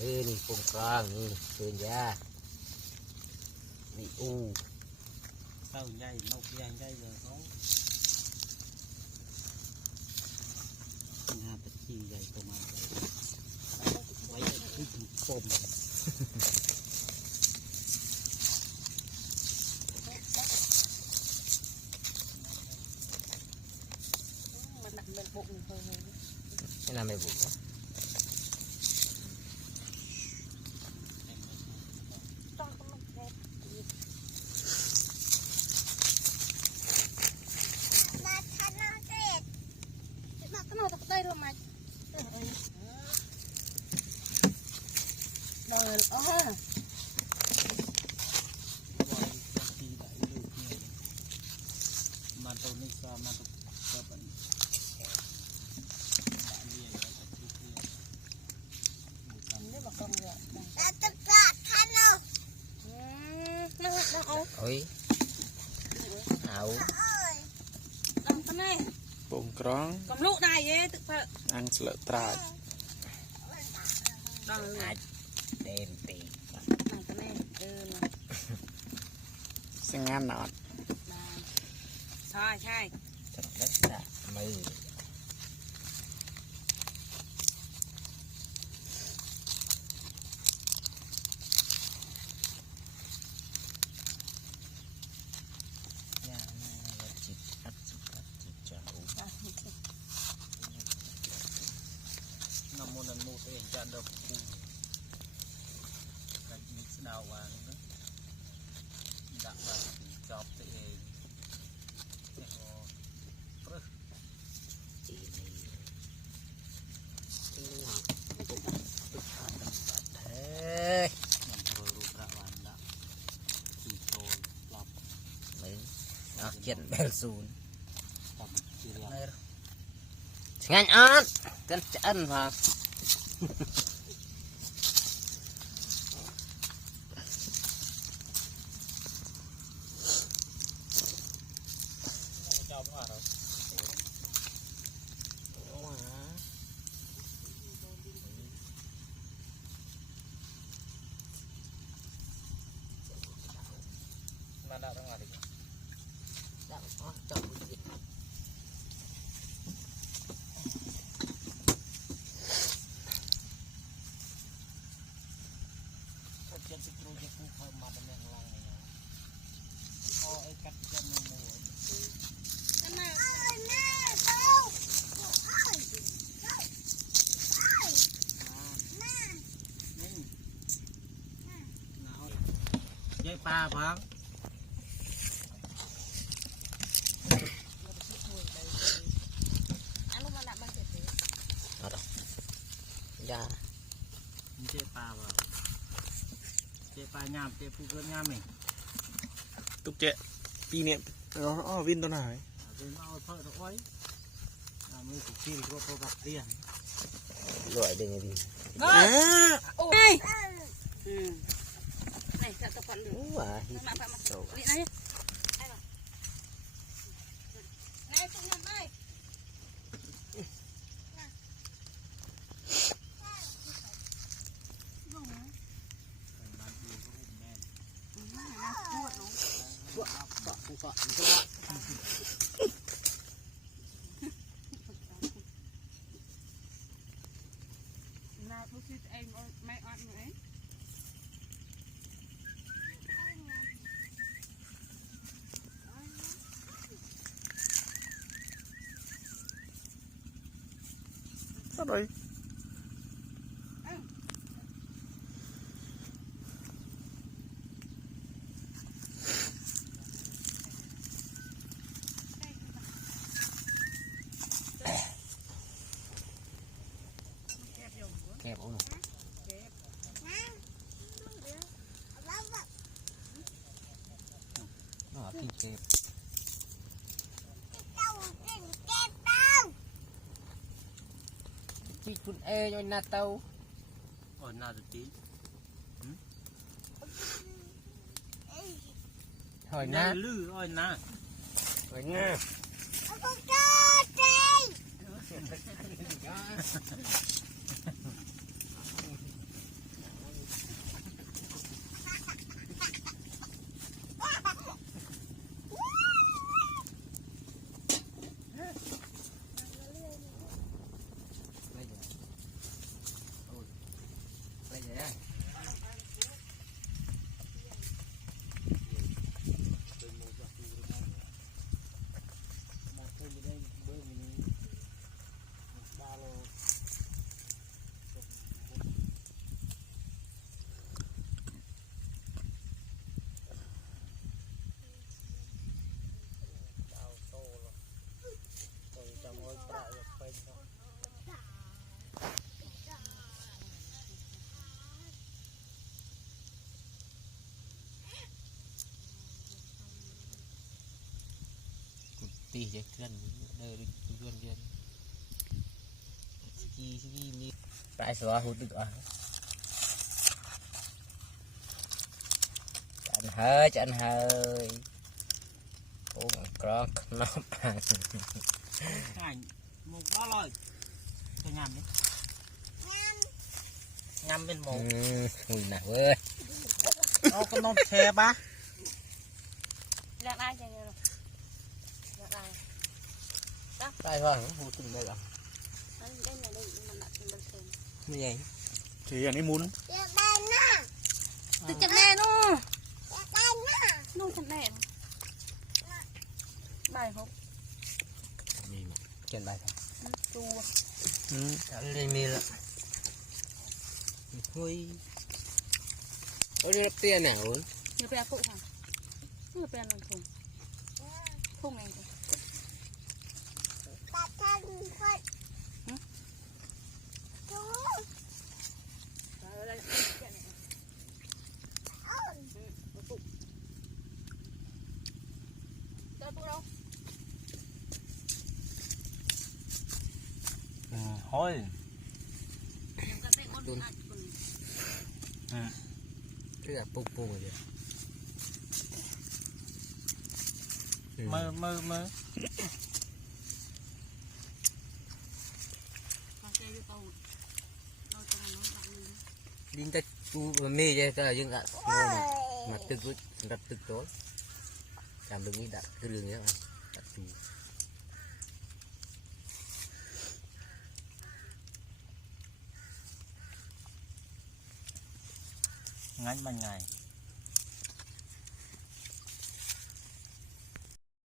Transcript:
นี่ปงกลางนี่เป็นยานี่เต้าใหญ่นกใหญ่ใหญ่เลยเขาหน้าตะคีใหญ่ประมาณเลยไว้ที่ถูกปมมันหนักเป็นบุกเลยไม่น่าไม่บุกต้องก็มันแค่มาทานน้ำเสร็จมาก็นอนตะไคร้ด้วยมาเดินอ๋อมาตัวนี้ก็มาตัวก็เป็นนี่บอกกำลังตะกร้าทานเอานั่งเอาเฮ้ยเอาดำทำไมปงกร้องกำลุได้เย้ตึกเพื่ออันเสลตราดดังเลยอาจเต็มตีนั่งทำไมสังงานนอนใช่ใช่จับเล็กจะมือน้ำมันนั้นมูเองจะดอกคูกับมิสดาววางนะดักวางจอบตัวเองเนี่ยก็ปรึกจีนี่เฮ้ยมันโรยรูประวันดักตีโตนปรับมือเอาเขียนเบลซูนปรับจีเรีย งั้นอ่ะกันจะอันมาเจ้าบ้าเรามาดักตั้งอะไรกันดักอ๋อจับมือเจ็บสิครูจะพูดเข้ามาเป็นอย่างไรพอไอ้กัดจะมือมือนั่นน่ะเจ๊ปลาพังอันนู้นมันหนักมันเจ็บเลยยาเจ๊ปลาพังเจ๊ปลาย่ามเจ๊ผู้เกินย่ามเองตุกเจปีเนี่ยเราอ้อวินตัวไหนเป็นเอาเพิ่มเอาไว้มือถูกที่รถตัวกับเตี้ย รวยได้ไงดีโอ้ยไหนจะตะวันดูว้าฮิมาโซ่นี่ไหนไหนตรงนั้นไหนนาทุกที่เองไม่อ่อนไหมอร่อยแคบอุ้งอ๋อที่แคบที่คุณเอ๋ยหน้าเต้าอ๋อหน้าตะตีหอยหน้าลื้ออ้อยหน้าหอยหน้า nha. Tì cho cân đây đi cân cân ski mi tại sao hút được à chặn hơi ôm con nó Ảnh một bao lòi cho nhầm đi nhầm bên một mùi nào ơi nó có nốt xe ba Làm ai vậy nè? Làm ai? tại sao nó hút từng đây rồi Anh đây là đây mình đặt trên bên trên. như vậy thì anh ấy muốn Từ chân nè nó. Nó chân nè. Bài không? mì mà trên bài thôi Chua. lên mì了 thôi ôi đi đập tiền nào ơi Nhiều bè phụ hả? Nhiều bè làm thùng. Thùng này. thôi cái là bung bung rồi mơ mơ mơ đi ta chu mê vậy ta dương đã mặtตึกđặtตึกtối làm được cái đặt cái đường nhé đặt chu ngắn ban ngày